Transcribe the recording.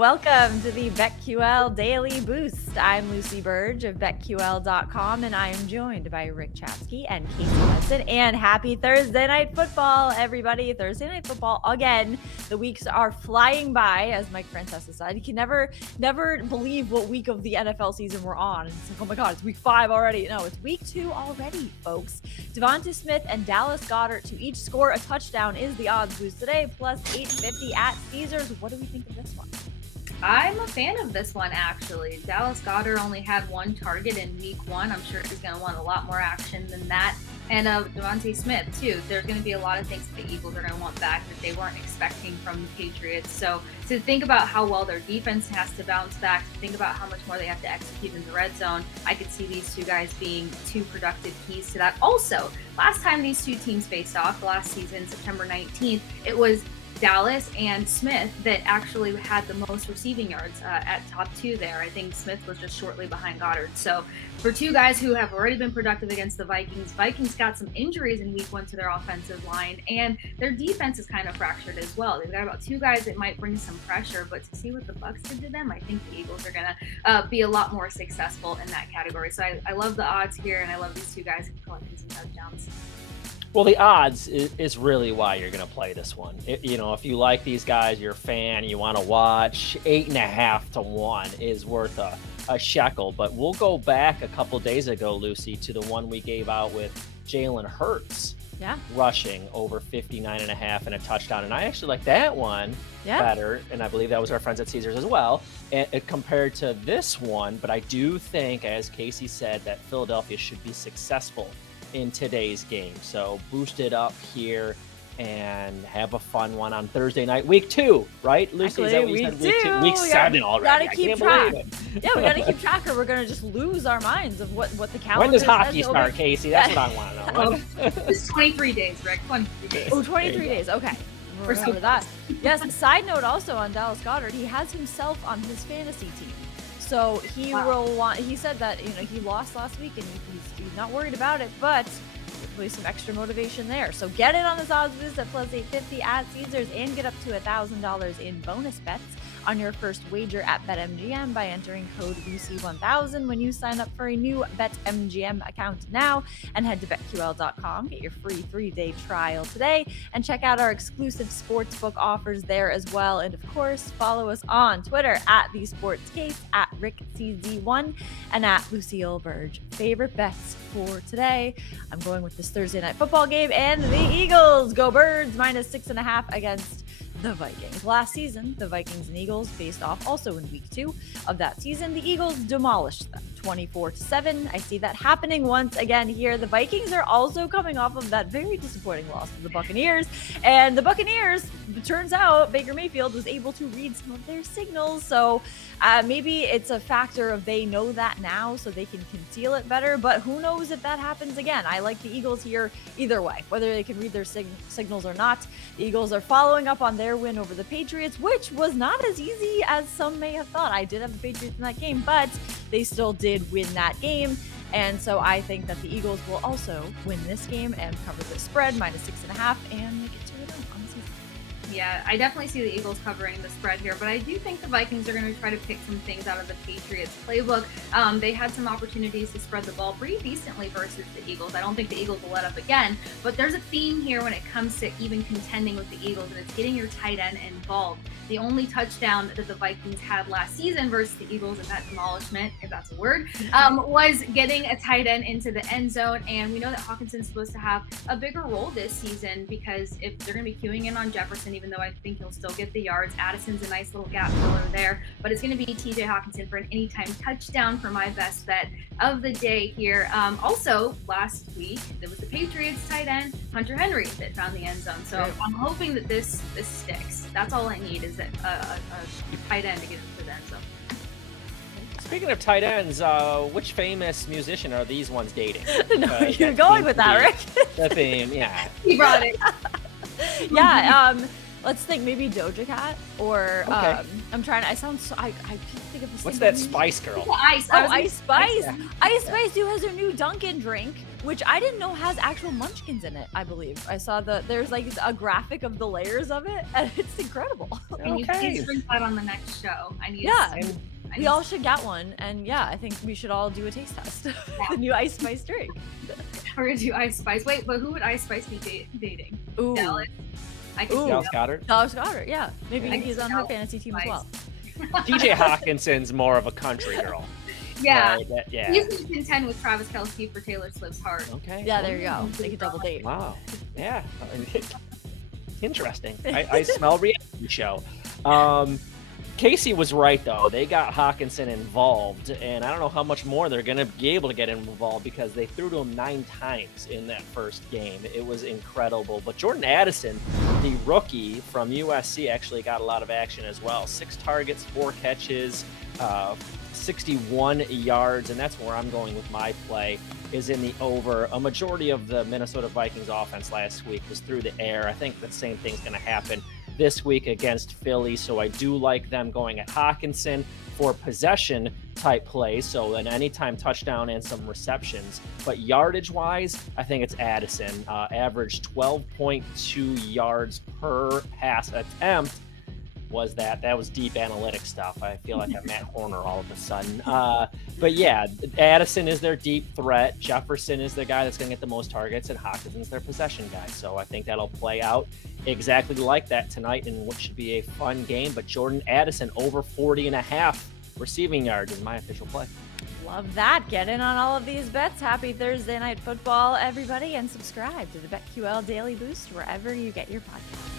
Welcome to the BetQL Daily Boost. I'm Lucy Burge of BetQL.com, and I am joined by Rick Chatsky and Casey Hudson. And happy Thursday Night Football, everybody. Thursday Night Football again. The weeks are flying by, as Mike Francesa said. You can never believe what week of the NFL season we're on. It's like, oh my God, it's week 5 already. No, it's week 2 already, folks. Devonta Smith and Dallas Goedert to each score a touchdown is the odds boost today, plus 850 at Caesars. What do we think of this one? I'm a fan of this one, actually. Dallas Goedert only had 1 target in week 1. I'm sure he's going to want a lot more action than that. And Devonta Smith, too. There's going to be a lot of things that the Eagles are going to want back that they weren't expecting from the Patriots. So to think about how well their defense has to bounce back, to think about how much more they have to execute in the red zone, I could see these two guys being 2 productive keys to that. Also, last time these two teams faced off, last season, September 19th, it was Dallas and Smith that actually had the most receiving yards at top 2 there. I think Smith was just shortly behind Goddard. So for 2 guys who have already been productive against the Vikings got some injuries in week 1 to their offensive line, and their defense is kind of fractured as well. They've got about 2 guys that might bring some pressure, but to see what the Bucs did to them, I think the Eagles are going to be a lot more successful in that category. So I love the odds here, and I love these 2 guys collecting some touchdowns. Well, the odds is really why you're going to play this one. If you like these guys, you're a fan, you want to watch, 8.5 to 1 is worth a shekel. But we'll go back a couple days ago, Lucy, to the one we gave out with Jalen Hurts rushing over 59.5 and a touchdown. And I actually like that one better. And I believe that was our friends at Caesars as well, and compared to this one. But I do think, as Casey said, that Philadelphia should be successful in today's game. So boost it up here and have a fun one on Thursday night, week 2, right, Lucy? Is that what you said? Week 2, week 7 already. Gotta keep track. Yeah, we gotta keep track, or we're gonna just lose our minds of what the calendar. When does hockey start, Casey? That's what I want to know. It's 23 days, Rick. 23 days. Oh, 23 days. Okay. Remember that. Yes. Side note also on Dallas Goedert, he has himself on his fantasy team. So he will want. He said that he lost last week and he's not worried about it, but hopefully some extra motivation there. So get in on this odds boost at plus 850 at Caesars and get up to $1,000 in bonus bets on your first wager at BetMGM by entering code Lucy1000 when you sign up for a new BetMGM account now, and head to BetQL.com. Get your free 3-day trial today and check out our exclusive sportsbook offers there as well. And of course, follow us on Twitter at TheSportsCase, at RickCZ1, and at Lucille Burge. Favorite bets for today? I'm going with this Thursday Night Football game and the Eagles. Go Birds, minus 6.5 against the Vikings. Last season, the Vikings and Eagles faced off also in week 2 of that season. The Eagles demolished them 24-7. I see that happening once again here. The Vikings are also coming off of that very disappointing loss to the Buccaneers. And the Buccaneers, it turns out, Baker Mayfield was able to read some of their signals. So maybe it's a factor of they know that now so they can conceal it better. But who knows if that happens again. I like the Eagles here either way, whether they can read their signals or not. The Eagles are following up on their win over the Patriots, which was not as easy as some may have thought. I did have the Patriots in that game, but they still did win that game. And so I think that the Eagles will also win this game and cover the spread, minus 6.5, and make it 2-0 on the season. Yeah, I definitely see the Eagles covering the spread here, but I do think the Vikings are going to try to pick some things out of the Patriots playbook. They had some opportunities to spread the ball pretty decently versus the Eagles. I don't think the Eagles will let up again, but there's a theme here when it comes to even contending with the Eagles, and it's getting your tight end involved. The only touchdown that the Vikings had last season versus the Eagles in that demolishment, if that's a word, was getting a tight end into the end zone. And we know that Hawkinson's supposed to have a bigger role this season, because if they're going to be queuing in on Jefferson, even though I think he'll still get the yards, Addison's a nice little gap filler there, but it's going to be TJ Hawkinson for an anytime touchdown for my best bet of the day here. Also, last week, there was the Patriots tight end, Hunter Henry, that found the end zone. So I'm hoping that this sticks. That's all I need, is that a tight end to get into the end zone. Speaking of tight ends, which famous musician are these ones dating? No, you're going with that, Rick. The theme, yeah. He brought it. Yeah, let's think maybe Doja Cat or Okay. I'm trying to. I sound so. I can't think of the. What's that Spice Girl? Ice. Oh, Ice Spice. Yeah. Ice Spice, who has her new Dunkin' drink. which I didn't know has actual munchkins in it, I believe. I saw there's like a graphic of the layers of it, and it's incredible. And you Okay. please bring that on the next show. I need Yeah. to see- I We need all to- should get one, and yeah, I think we should all do a taste test. The new Ice Spice drink. We're gonna do Ice Spice. Wait, but who would Ice Spice be dating? Ooh. Dallas. I can Ooh. see Dallas that. Goddard. Dallas Goddard, yeah. Maybe Yeah. he's on her Dallas fantasy team as well. TJ Hawkinson's more of a country girl. Yeah. Right? Yeah. He's going to contend with Travis Kelce for Taylor Swift's heart. Okay. Yeah, there you go. Make a double date. Wow. Yeah. Interesting. I smell reality show. Casey was right, though. They got Hawkinson involved, and I don't know how much more they're going to be able to get involved because they threw to him 9 times in that first game. It was incredible. But Jordan Addison, the rookie from USC, actually got a lot of action as well. 6 targets, 4 catches, 61 yards, and that's where I'm going with my play, is in the over. A majority of the Minnesota Vikings offense last week was through the air. I think the same thing's going to happen this week against Philly, so I do like them going at Hawkinson for possession type plays, so an anytime touchdown and some receptions. But yardage wise, I think it's Addison. Averaged 12.2 yards per pass attempt. That was deep analytic stuff. I feel like I'm Matt Horner all of a sudden. But yeah, Addison is their deep threat. Jefferson is the guy that's going to get the most targets, and Hawkinson's their possession guy. So I think that'll play out exactly like that tonight in what should be a fun game. But Jordan Addison over 40.5 receiving yards is my official play. Love that. Get in on all of these bets. Happy Thursday Night Football, everybody, and subscribe to the BetQL Daily Boost wherever you get your podcast.